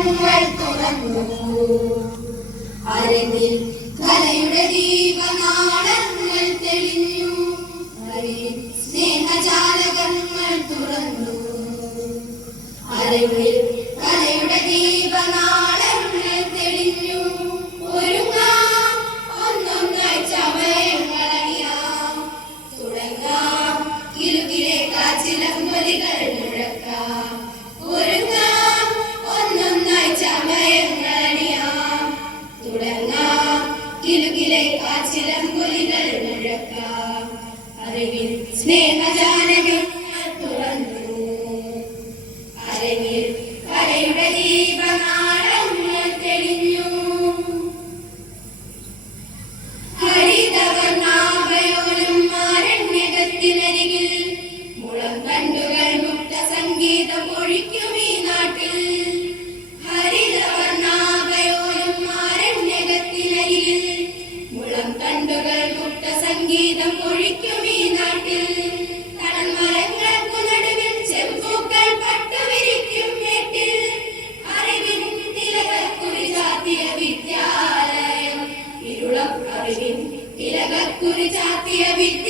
കണ്ണുകൾ തുറന്നു. അരങ്ങിൽ കലയുടെ ദീപനാടങ്ങൾ തെളിഞ്ഞു. സ്നേഹജാലകങ്ങൾ തുറന്നു. അരങ്ങിൽ കിലുകിലെ കാച്ചിലങ്കുലികൾ മുഴക്കാം. അറിവിൽ സ്നേഹജാലകം തുറന്നു. അറിവിൽ കലയുടെ ദീപനാളങ്ങൾ തെളിഞ്ഞു. ഹരിതവർണാഭയോലും മാരണ്യകത്തിനരികിൽ മുളം കണ്ടുകൾ മുക്ത സംഗീതം ഒഴിക്കും. ചാർത്തിയ വിദ്യ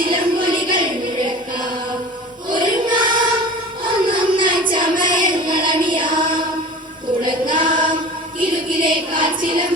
ചിലമ്പൊലികൾ മുഴക്കാം ഒരുങ്ങാം ഒന്നൊന്നായി ചമയങ്ങളണിയാം. തുടങ്ങാം ഇരുകിലെ കാച്ചിലം